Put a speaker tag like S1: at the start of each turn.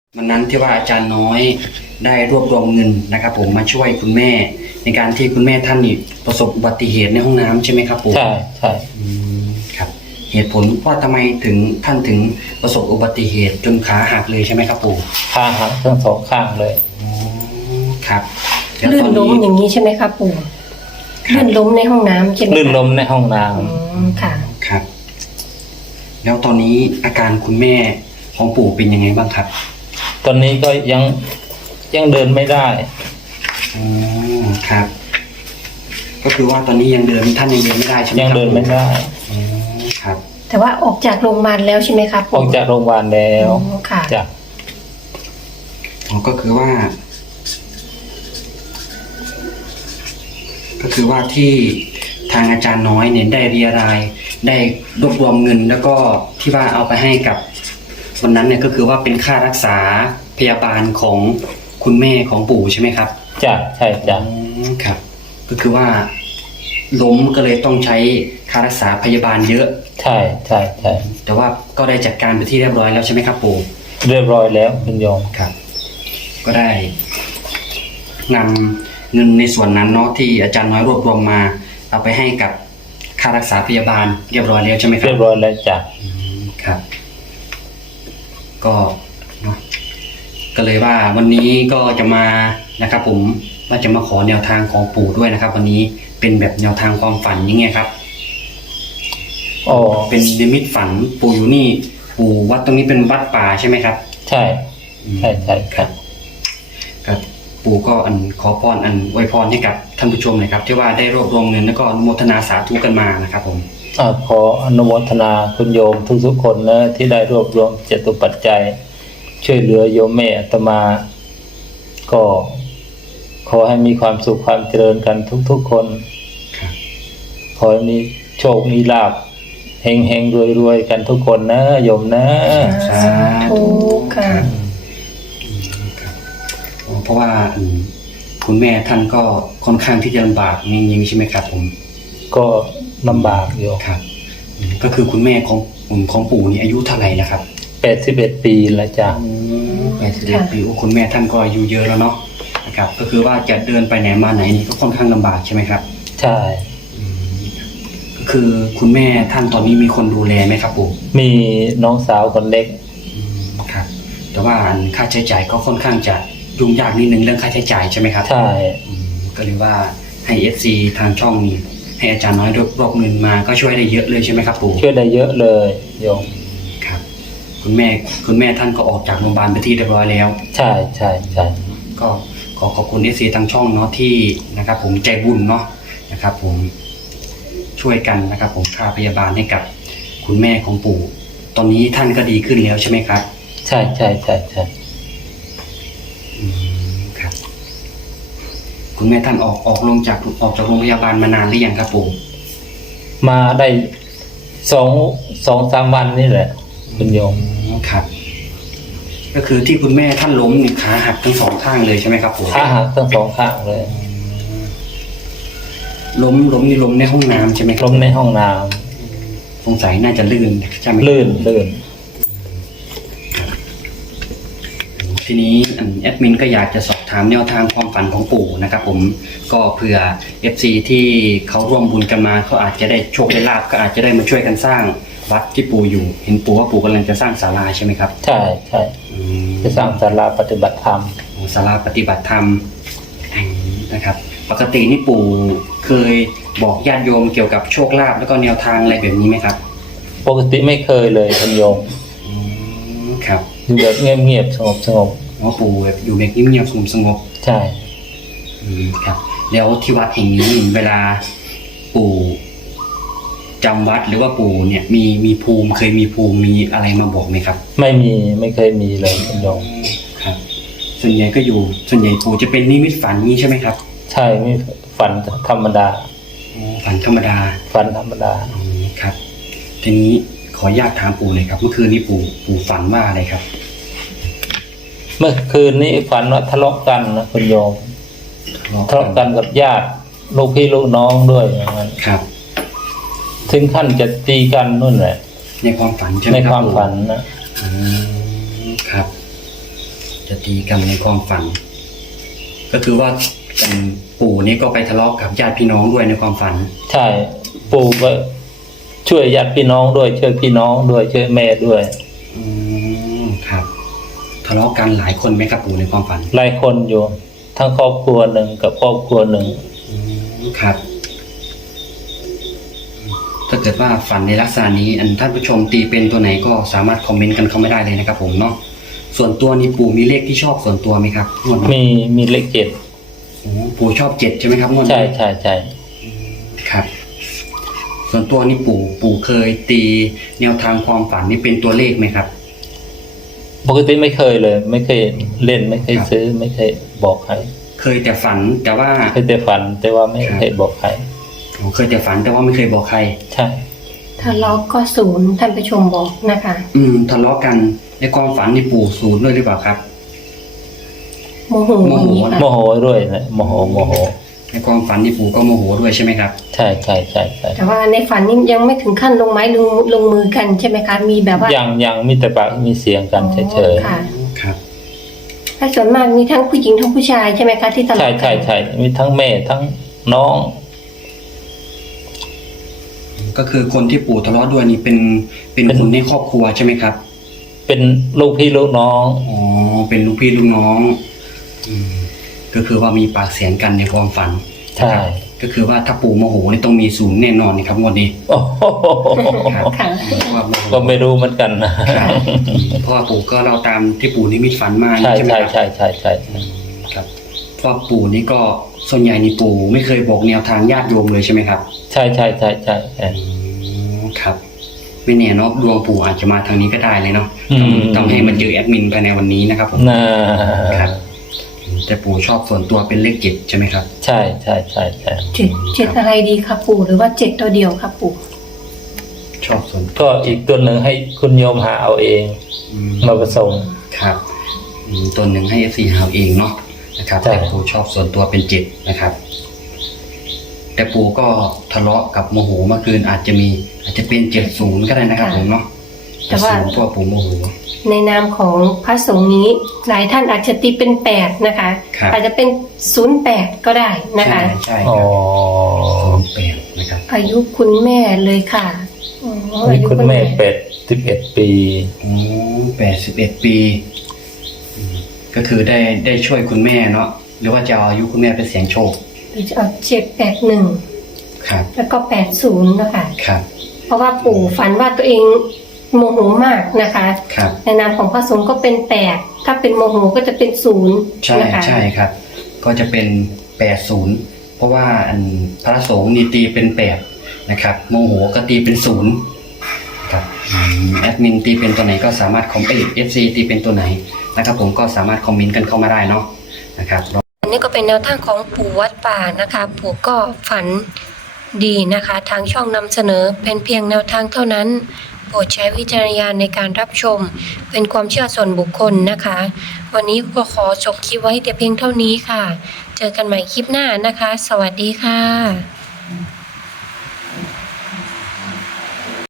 S1: วันนั้นที่ว่าอาจารย์น้อยได้รวบรวมเงินนะครับผมมาช่วยคุณแม่ในการที่คุณแม่ท่านนี่ประสบอุบัติเหตุในห้องน้ำใช่ไหมครับปู่
S2: ใช่ใช่
S1: ครับเหตุผลว่าทำไมถึงท่านถึงประสบอุบัติเหตุจนขาหักเลยใช่ไหมครับปู่
S2: ขาหักทั้งสองข้างเลย
S1: ครับ
S3: ลื่นล้มอย่างนี้ใช่ไหมครับปู่ลื่นล้มในห้องน้ำใช่ไหม
S2: ลื่นล้มในห้องน้
S3: ำค่ะ
S1: ครับแล้วตอนนี้อาการคุณแม่ของปู่เป็นยังไงบ้างครับ
S2: ตอนนี้ก็ยังเดินไม่ได้
S1: ครับก็คือว่าตอนนี้ท่านยังเดินไม่ได้ใช่ไหมครับ
S2: ยังเดินไม่ได้
S1: ครับ
S3: แต่ว่าออกจากโรงพยาบาลแล้วใช่ไหมครับ
S2: ออกจากโรงพยาบาลแล้ว
S3: ค่ะ
S2: จ้ะ
S1: ก็คือว่าที่ทางอาจารย์น้อยเนี่ยได้เรียรายได้รวบรวมเงินแล้วก็ที่ว่าเอาไปให้กับวันนั้นเนี่ยก็คือว่าเป็นค่ารักษาพยาบาลของคุณแม่ของปู่ใช่ไหมครับ
S2: จ้ะใช่จ้ะ
S1: ครับก็คือว่าล้มก็เลยต้องใช้ค่ารักษาพยาบาลเยอะ
S2: ใช่ใช่ใช่
S1: แต่ว่าก็ได้จัดการไปที่เรียบร้อยแล้วใช่ไหมครับปู่
S2: เรียบร้อยแล้วคุณโยม
S1: ครับก็ได้นำเงินในส่วนนั้นเนาะที่อาจารย์น้อยรวบรวมมาเอาไปให้กับค่ารักษาพยาบาลเรียบร้อยแล้วใช่ไหมครับ
S2: เรียบร้อยแล้วจ้ะ
S1: ครับก็เนาะก็เลยว่าวันนี้ก็จะมานะครับผมว่าจะมาขอแนวทางของปู่ด้วยนะครับวันนี้เป็นแบบแนวทางความฝันยังไงครับ
S2: อ๋อ
S1: เป็นนิมิตฝันปู่อยู่นี่ปู่วัดตรงนี้เป็นวัดป่าใช่ไหมครับ
S2: ใช่ใช่ใช่ครับ
S1: ครับปู่ก็ขอพรอวยพรให้กับท่านผู้ชมหน่อยครับที่ว่าได้รวบรวมเงินแล้วก็อนุโมทนาสาธุกันมานะครับผม
S2: ขออนุโมทนาคุณโยมทุกคนนะที่ได้รวบรวมเจตุปัจจัยช่วยเหลือโยมแม่อาตมาก็ขอให้มีความสุขความเจริญกันทุกคนขอให้มีโชคมีลาภเฮงรวยกันทุกคนนะโยมนะ
S3: สาธุค่ะ
S1: เพราะว่าคุณแม่ท่านก็ค่อนข้างที่จะลำบากจริงๆใช่ไหมครับผม
S2: ก็ลำบากอยู่
S1: ครับก็คือคุณแม่ของปู่นี่อายุเท่าไหร่แล้วครับ
S2: 81 ปีแล้วจ้ะ
S1: 81 ปีคุณแม่ท่านก็อายุเยอะแล้วเนาะนะครับก็คือว่าจะเดินไปไหนมาไหนนี่ก็ค่อนข้างลำบากใช่ไหมครับ
S2: ใช่
S1: ก็คือคุณแม่ท่านตอนนี้มีคนดูแลไหมครับปู่
S2: มีน้องสาวคนเล็ก
S1: ครับแต่ว่าค่าใช้จ่ายก็ค่อนข้างจะยุ่งยากนิดนึงเรื่องค่าใช้จ่ายใช่ไหมครับ
S2: ใช่
S1: ก็เลยว่าให้ FC ทางช่องนี้ให้อาจารย์น้อยรวบเงินมาก็ช่วยได้เยอะเลยใช่ไหมครับปู่
S2: ช่วยได้เยอะเลยโยม
S1: ครับคุณแม่ท่านก็ออกจากโรงพยาบาลไปที่เรียบร้อยแล้ว
S2: ใช่ใช่ใช่
S1: ก็ขอบคุณ FC ทางช่องเนาะที่นะครับผมใจบุญเนาะนะครับผมช่วยกันนะครับผมค่าพยาบาลให้กับคุณแม่ของปู่ตอนนี้ท่านก็ดีขึ้นแล้วใช่ไหมครับ
S2: ใช่ใช่ใช่ใช่
S1: ครับคุณแม่ท่านออกโรงพยาบาลมานานหรือยังครับปู่
S2: มาได้2-3 วันนี่แหละคุณโยม
S1: ครับก็คือที่คุณแม่ท่านล้มนี่ขาหักทั้งสองข้างเลยใช่ไหมครับปู่
S2: ขาหักทั้งสองข้างเลย
S1: ล้มในห้องน้ำใช่ไหมครับ
S2: ล้มในห้องน้
S1: ำสงสัยน่าจะลื่นใช่ไหม
S2: ลื่น
S1: ทีนี้แอดมินก็อยากจะสอบถามแนวทางความฝันของปู่นะครับผมก็เผื่อ FC ที่เขาร่วมบุญกันมาเขาอาจจะได้โชคได้ลาภก็อาจจะได้มาช่วยกันสร้างวัดที่ปู่อยู่เห็นปู่ว่าปู่กำลังจะสร้างศาลาใช่ไหมครับ
S2: ใช่ใช่จะสร้างศาลาปฏิบัติธรรม
S1: ศาลาปฏิบัติธรรมนะครับปกตินี่ปู่เคยบอกญาติโยมเกี่ยวกับโชคลาภแล้วก็แนวทางอะไรแบบนี้ไหมครับ
S2: ปกติไม่เคยเลยคุณโยม
S1: ครับ
S2: อยู่แบบเงียบๆสงบ
S1: ปู่แบบอยู่แบบเงียบๆสงบ
S2: ใช่
S1: ครับแล้วที่วัดแห่งนี้เวลาปู่จำวัดหรือว่าปู่เนี่ยมีภูมิเคยมีภูมิมีอะไรมาบอกไหมครับ
S2: ไม่เคยมีเลยคุณโยม
S1: ครับส่วนใหญ่ปู่จะเป็นนิมิตฝันนี้ใช่ไหมครับ
S2: ใช่ไม่ฝันธรรมดา
S1: ฝันธรรมดาครับทีนี้ขออนุญาตถามปู่เลยครับเมื่อคืนนี้ปู่ฝันว่าอะไรครับ
S2: เมื่อคืนนี้ฝันว่าทะเลาะกันนะคุณโยมทะเลาะกันกับญาติลูกพี่ลูกน้องด้วยอย่างนั้น
S1: ครับ
S2: ถึงขั้นจะตีกันนู่นแหละ
S1: ในความฝันใช่ไหมครับ
S2: ในความฝันนะครับ
S1: จะตีกันในความฝัน ก็คือว่าปู่นี่ก็ไปทะเลาะกับญาติพี่น้องด้วยในความฝัน
S2: ใช่ปู่ก็ช่วยญาติพี่น้องด้วยช่วยพี่น้องด้วยช่วยแม่ด้วย
S1: ครับทะเลาะกันหลายคนไหมครับปู่ในความฝัน
S2: หลายคนอยู่ ทั้งครอบครัวหนึ่งกับครอบครัวหนึ่ง
S1: ครับ ถ้าเกิดว่าฝันในลักษณะนี้ท่านผู้ชมตีเป็นตัวไหนก็สามารถคอมเมนต์กันเข้ามาได้เลยนะครับผมเนาะส่วนตัวนี้ปู่มีเลขที่ชอบส่วนตัวไหมครับงวดนี้
S2: มีเลข7
S1: ปู่ชอบ7ใช่ไหมครับงวดนี้
S2: ใช่
S1: ครับ ส่วนตัวนี้ปู่เคยตีแนวทางความฝันนี่เป็นตัวเลขไหมครับ
S2: ปกติไม่เคยเลย ไม่เคยเล่นไม่เคยซื้อไม่เคยบอกใคร
S1: เคยแต่ฝันแต่ว่า
S2: เคยแต่ฝันแต่ว่าไม่เคยบอกใคร
S1: เคยแต่ฝันแต่ว่าไม่เคยบอกใคร
S2: ใช่
S3: ทะเลาะก็0ท่านผู้ชมบอกนะคะ
S1: ทะเลาะกันในความฝันนี่ปู่0ด้วยหรือเปล่าครับ
S3: โมโหอย่างนี้
S2: โม
S3: ค่ะ
S2: โหด้วยนะโมโห
S1: ในความฝันนี่ปู่ก็โมโหด้วยใช่ไหมครับ
S2: ใช่
S3: แต่ว่าในฝันนี่ยังไม่ถึงขั้นลงไม้ลงมือกันใช่ไหมคะมีแบบว่า
S2: ยังมีแต่ปากมีเสียงกันเฉย
S3: ค่ะ
S1: ครับ
S3: ถ้าส่วนมากมีทั้งผู้หญิงทั้งผู้ชายใช่ไหมคะที่ทะ
S2: ๆใช่
S3: เลาะกัน
S2: ใช่มีทั้งแม่ทั้งน้อง
S1: ก็คือคนที่ปู่ทะเลาะด้วยนี่เป็นคนในครอบครัวใช่ไหมครับ
S2: เป็นลูกพี่ลูกน้อง
S1: อ๋อเป็นลูกพี่ลูกน้องก็คือว่ามีปากเสียงกันในความฝัน
S2: ใช่
S1: ก็คือว่าถ้าปู่โมโหนี่ต้องมี0แน่นอนนะครับงวดนี้
S2: โอ้โห
S1: ครับ
S3: ค่ะ
S1: เพราะว่าโมโห
S2: ก็ไม่รู้เหมือนกันนะครับ
S1: เพราะว่าปู่ก็เราตามที่ปู่นิมิตฝันมา
S2: ใช่
S1: ใช่ไหมครับ
S2: ใช่
S1: ครับเพราะปู่นี่ก็ส่วนใหญ่นี่ปู่ไม่เคยบอกแนวทางญาติโยมเลยใช่ไหมครับ
S2: ใช่
S1: ครับไม่แน่เนาะดวงปู่อาจจะมาทางนี้ก็ได้เลยเนาะทำให้มันเจอแอดมินภายในวันนี้นะครับผม ครับแต่ปู่ชอบส่วนตัวเป็นเลข7ใช่ไหมครับ
S2: ใช่
S3: เจ็ดอะไรดีครับปู่หรือว่า7ตัวเดียวครับปู่
S1: ชอบส่วน
S2: ก็อีกตัวหนึ่งให้คุณโยมหาเอาเองมาผสม
S1: ครับตัวหนึ่งให้ FC หาเองเนาะนะครับ
S2: ใช่
S1: แต่ปู่ชอบส่วนตัวเป็น7นะครับ แต่ปู่ก็ทะเลาะกับโมโหเมื่อคืนอาจจะเป็น70ก็ได้นะครับผมเนาะ70เพราะปู่โมโห
S3: ในนามของพระสงฆ์นี้หลายท่านอาจจะตีเป็น8นะคะ
S1: ครับ
S3: อาจจะเป็น08ก็ได้นะคะ
S1: ใช่
S2: อ๋
S1: ค
S2: อ
S1: รับ08นะครับ
S3: อายุคุณแม่เลยค่ะอ๋อ
S2: นี่
S3: อายุ
S2: คุณแม่81 ปี
S1: 81 ปีก็คือได้ช่วยคุณแม่เนาะหรือว่าจะเอาอายุคุณแม่เป็นเสียงโชค
S3: หรือจะเอา781
S1: ครับ
S3: แล้วก็80นะคะ
S1: ครับ
S3: เพราะว่าปู่ฝันว่าตัวเองโมโหมากนะคะ
S1: ครับ
S3: ในนามของพระสงฆ์ก็เป็น8ถ้าเป็นโมโหก็จะเป็น0
S1: ใช่
S3: นะคะ
S1: ใช่ครับ ก็จะเป็น80เพราะว่าพระสงฆ์นี่ตีเป็น8นะครับโมโหก็ตีเป็น0ครับแอดมินตีเป็นตัวไหนก็สามารถFC ตีเป็นตัวไหนนะครับผมก็สามารถคอมเมนต์กันเข้ามาได้เนาะนะครับ
S3: อันนี้ก็เป็นแนวทางของปู่วัดป่านะคะปู่ก็ฝันดีนะคะ ทางช่องนำเสนอเป็นเพียงแนวทางเท่านั้นโปรดใช้วิจารณญาณในการรับชมเป็นความเชื่อส่วนบุคคลนะคะ วันนี้ก็ขอจบคลิปไว้แต่เพียงเท่านี้ค่ะ เจอกันใหม่คลิปหน้านะคะ สวัสดีค่ะ